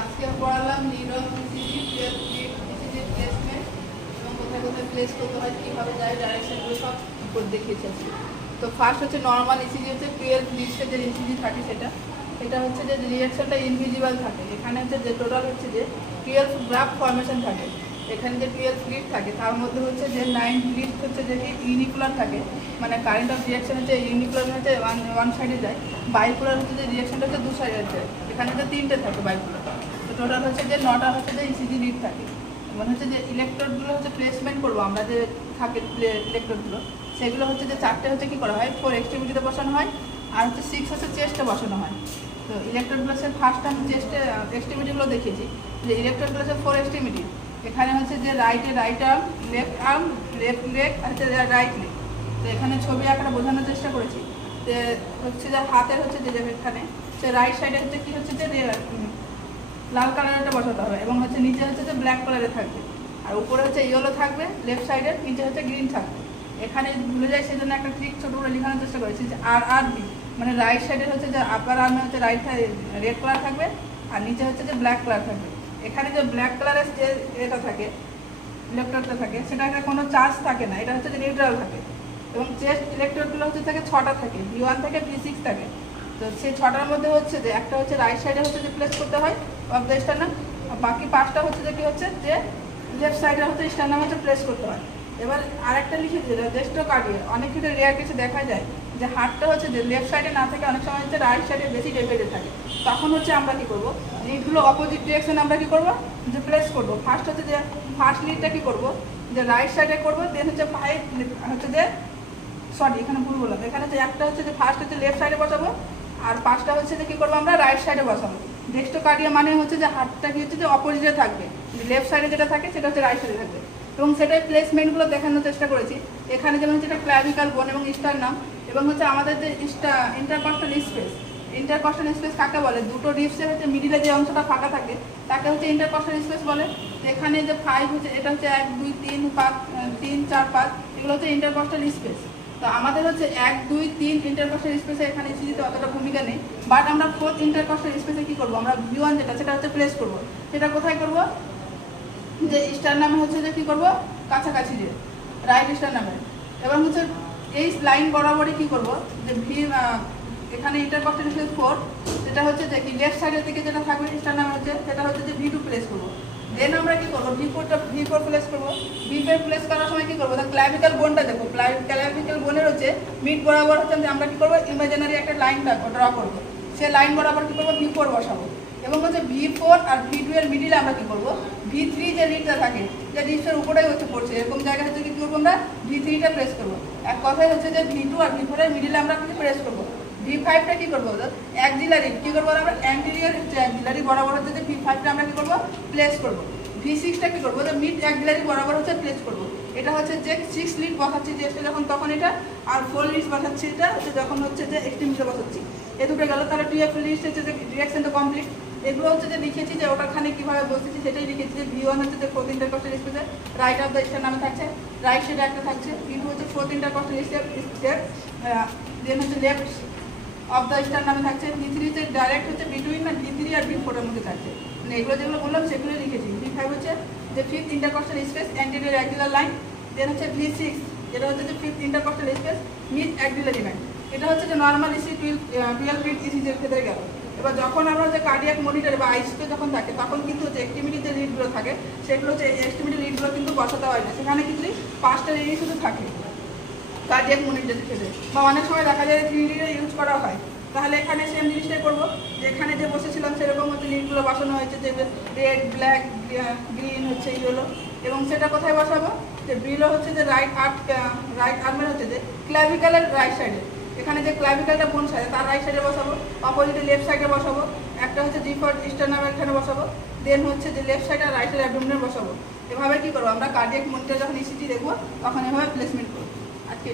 আজকে পড়ালাম neuron ECG placement এবং কোথায় কোথায় প্লেস করতে হয়, কীভাবে যায়, ডাইরেকশনগুলো সব উপর দেখিয়েছি আজকে। তো ফার্স্ট হচ্ছে নর্মাল ইসিজি, হচ্ছে 12 লিস্টের যে ইসিজি থাকে এটা হচ্ছে যে রিয়াকশনটা ইনভিজিবল থাকে। এখানে হচ্ছে যে টোটাল হচ্ছে যে 12 গ্রাফ ফর্মেশন থাকে। এখানে যে 12 লিড থাকে তার মধ্যে হচ্ছে যে 9 লিড হচ্ছে যে ইউনিকুলার থাকে, মানে কারেন্ট অফ রিয়াকশন হচ্ছে ইউনিকুলার হচ্ছে ওয়ান সাইডে যায়, বাইকুলার হচ্ছে যে রিয়াকশনটা হচ্ছে 2 সাইডে যায়। এখানে হচ্ছে 3টে থাকে বাইকুলার। তো টোটাল হচ্ছে যে 9টা হচ্ছে যে ইসিজি লিড থাকে। মানে হচ্ছে যে ইলেকট্রোডগুলো হচ্ছে প্লেসমেন্ট করবো আমরা, যে থাকে ইলেকট্রোডগুলো, সেগুলো হচ্ছে যে 4টে হচ্ছে কী করা হয়, 4 এক্সট্রিমিটিতে বসানো হয়, আর হচ্ছে 6 হচ্ছে চেস্টে বসানো হয়। তো ইলেকট্রোডগুলো হচ্ছে ফার্স্ট আমি চেস্টে এক্সট্রিমিটিগুলো দেখিয়েছি যে ইলেকট্রোডগুলো হচ্ছে 4 এক্সট্রিমিটি। এখানে হচ্ছে যে রাইট আর্ম, লেফট লেগ আর হচ্ছে রাইট লেগ। তো এখানে ছবি আঁকাটা বোঝানোর চেষ্টা করেছি যে হচ্ছে যে হাতের হচ্ছে যে এখানে সে রাইট সাইডে হচ্ছে কি হচ্ছে যে লাল কালারটা বসাতে হবে, এবং হচ্ছে নিচে হচ্ছে যে ব্ল্যাক কালারে থাকবে, আর উপরে হচ্ছে ইয়েলো থাকবে লেফট সাইডে, নিচে হচ্ছে গ্রিন থাকবে। এখানে ভুলে যায় সেই জন্য একটা ট্রিক ছোটো করে লেখানোর চেষ্টা করেছি যে RRB, মানে রাইট সাইডে হচ্ছে যে আপার আর্মে হচ্ছে রাইট রেড কালার থাকবে, আর নিচে হচ্ছে যে ব্ল্যাক কালার থাকবে। এখানে যে ব্ল্যাক কালারের যে এটা থাকে, ইলেকট্রোডটা থাকে, সেটা কোনো চার্জ থাকে না, এটা হচ্ছে যে নিউট্রাল থাকে। এবং চেস্ট ইলেকট্রোডগুলো হচ্ছে থাকে 6টা থাকে, V1 থেকে V6 থাকে। তো সেই 6টার মধ্যে হচ্ছে যে একটা হচ্ছে রাইট সাইডে হচ্ছে যে প্লেস করতে হয় অফ দ্য স্টার্নাম, আর বাকি 5টা হচ্ছে যে কী হচ্ছে যে লেফট সাইডে হচ্ছে স্টার্নাম হচ্ছে প্লেস করতে হয়। এবার আরেকটা লিখে দিলে ডেস্টোকার্ডিয়া, অনেক ক্ষেত্রে রেয়ার কিছু দেখা যায় যে হার্টটা হচ্ছে যে লেফট সাইডে না থাকে, অনেক সময় হচ্ছে রাইট সাইডে বেশি ডেভেলেটে থাকে। তখন হচ্ছে আমরা কী করবো, লিডগুলো অপোজিট ডিরেকশনে আমরা কী করবো যে প্লেস করবো। ফার্স্ট হচ্ছে যে ফার্স্ট লিডটা কী করবো যে রাইট সাইডে করবো, দেন হচ্ছে হচ্ছে যে এখানে ভুল বললাম, এখানে হচ্ছে একটা হচ্ছে যে ফার্স্ট হচ্ছে লেফট সাইডে বসাবো, আর 5টা হচ্ছে যে কী করবো আমরা রাইট সাইডে বসাবো। ডেস্টোকার্ডিয়া মানে হচ্ছে যে হাতটা কি হচ্ছে যে অপোজিটে থাকবে, লেফট সাইডে যেটা থাকে সেটা হচ্ছে রাইট সাইডে থাকবে। এবং সেটাই প্লেসমেন্টগুলো দেখানোর চেষ্টা করেছি। এখানে যেমন হচ্ছে এটা ক্লাভিকাল বোন এবং স্টার্নাম, এবং হচ্ছে আমাদের যে ইন্টারকস্টাল স্পেস কাকে বলে, দুটো রিবসের হচ্ছে মিডিলে যে অংশটা ফাঁকা থাকে তাকে হচ্ছে ইন্টারকস্টাল স্পেস বলে। এখানে যে 5 হচ্ছে এটা হচ্ছে 1 2 3 5 3 4 5, এগুলো হচ্ছে ইন্টারকস্টাল স্পেস। তো আমাদের হচ্ছে 1 2 3 ইন্টারকস্টাল স্পেসে এখানে ইসিজিতে অতটা ভূমিকা নেই, বাট আমরা 4th ইন্টারকস্টাল স্পেসে কী করবো, আমরা V1 সেটা হচ্ছে প্লেস করবো। সেটা কোথায় করবো, যে স্টার্নামে হচ্ছে যে কী করবো কাছাকাছি যে রাইট স্টার্নামে। এবং হচ্ছে এই লাইন বরাবরই কী করবো যে এখানে ইন্টারকস্টাল স্পেস 4, সেটা হচ্ছে যে কি লেফট সাইডের দিকে যেটা থাকবে স্টার্নামে হচ্ছে সেটা হচ্ছে যে V2 প্লেস করবো। দেন আমরা কী করবো V4 প্লেস করবো। V4 প্লেস করার সময় কী করবো, ক্লাভিকাল বোনটা দেখো, ক্লাভিকাল বোনের হচ্ছে মিড বরাবর হচ্ছে আমরা কী করবো ইমাজিনারি একটা লাইনটা ড্র করবো, সে লাইন বরাবর কী করবো V4 বসাবো। এবং হচ্ছে V4 আর V2 এর মিডিলে আমরা কী করবো V3 যে লিডটা থাকে, যে লিডটার উপরেই হচ্ছে পড়ছে এরকম জায়গায় হচ্ছে কী করবো আমরা V3টা প্রেস করবো। এক কথায় হচ্ছে যে V2 আর V4 এর মিডিলে আমরা কি প্রেস করবো। V5টা কী করবো অ্যাক্সিলারি, কী করবো আমরা অ্যান্টেরিয়র হচ্ছে অ্যাক্সিলারি বরাবর হচ্ছে যে V5টা আমরা কী করবো প্লেস করবো। V6টা কী করবো মিড অ্যাক্সিলারি বরাবর হচ্ছে প্লেস করবো। এটা হচ্ছে যে 6 লিড বসাচ্ছি চেস্টে যখন তখন এটা, আর 4 লিড বসাচ্ছি এটা হচ্ছে যখন হচ্ছে যে এক্সট্রিমিটিতে বসাচ্ছি। এ দুটো গেল, তাহলে 2F লিস্ট হচ্ছে যে রিয়াকশনটা কমপ্লিট। এগুলো হচ্ছে যে লিখেছি যে ওটাখানে কীভাবে বসেছি সেটাই লিখেছি যে V1 হচ্ছে যে 4th ইন্টারকস্টাল স্পেসে রাইট অফ দ্য স্টার্নামে থাকছে, রাইট সাইডে একটা থাকছে। V2 হচ্ছে 4th ইন্টারকস্টাল স্টেপ, দেন হচ্ছে লেফট অফ দ্য স্টার্নামে থাকছে। V3 হচ্ছে ডাইরেক্ট হচ্ছে বিটুইন না V3 আর V4 এর মধ্যে থাকছে। মানে এগুলো যেগুলো বললাম সেগুলোই লিখেছি। V5 হচ্ছে যে 5th intercostal space anterior axillary line. Then হচ্ছে V6 যেটা হচ্ছে যে 5th intercostal space mid axillary line. এটা হচ্ছে যে নর্মাল ইসি 12 ফিট ইসিজির ক্ষেত্রে গেল। এবার যখন আমরা যে কার্ডিয়াক মনিটর বা আইসিতে যখন থাকে তখন কিন্তু যে এক্সট্রিমিটি যে লিডগুলো থাকে সেগুলো হচ্ছে এক্সট্রিমিটি লিডগুলো কিন্তু বসাতে হয় না, সেখানে কিন্তু 5টা লিডই শুধু থাকে কার্ডিয়াক মনিটরের ক্ষেত্রে। বা অনেক সময় দেখা যায় 3 লিডের ইউজ করা হয়, তাহলে এখানে সেম জিনিসটাই করবো, যে এখানে যে বসেছিলাম সেরকম হচ্ছে লিডগুলো বসানো হয়েছে, যে রেড ব্ল্যাক গ্রিন হচ্ছে ইয়েলো। এবং সেটা কোথায় বসাবো, যে বিলো হচ্ছে যে রাইট আর্মের হচ্ছে যে ক্লাভিকালের রাইট সাইডে, এখানে যে ক্লাভিকালটা কোন সাইডে তার রাইট সাইডে বসাবো, অপোজিটে লেফট সাইডে বসাবো, একটা হচ্ছে G4 স্টার্নাম এখানে বসাবো, দেন হচ্ছে যে লেফট সাইড আর রাইট সাইড অ্যাবডোমেনে বসাবো। এভাবে কী করবো আমরা কার্ডিয়াক মনিটর যখন ইসিজি দেখবো তখন এভাবে প্লেসমেন্ট করবো। আজকে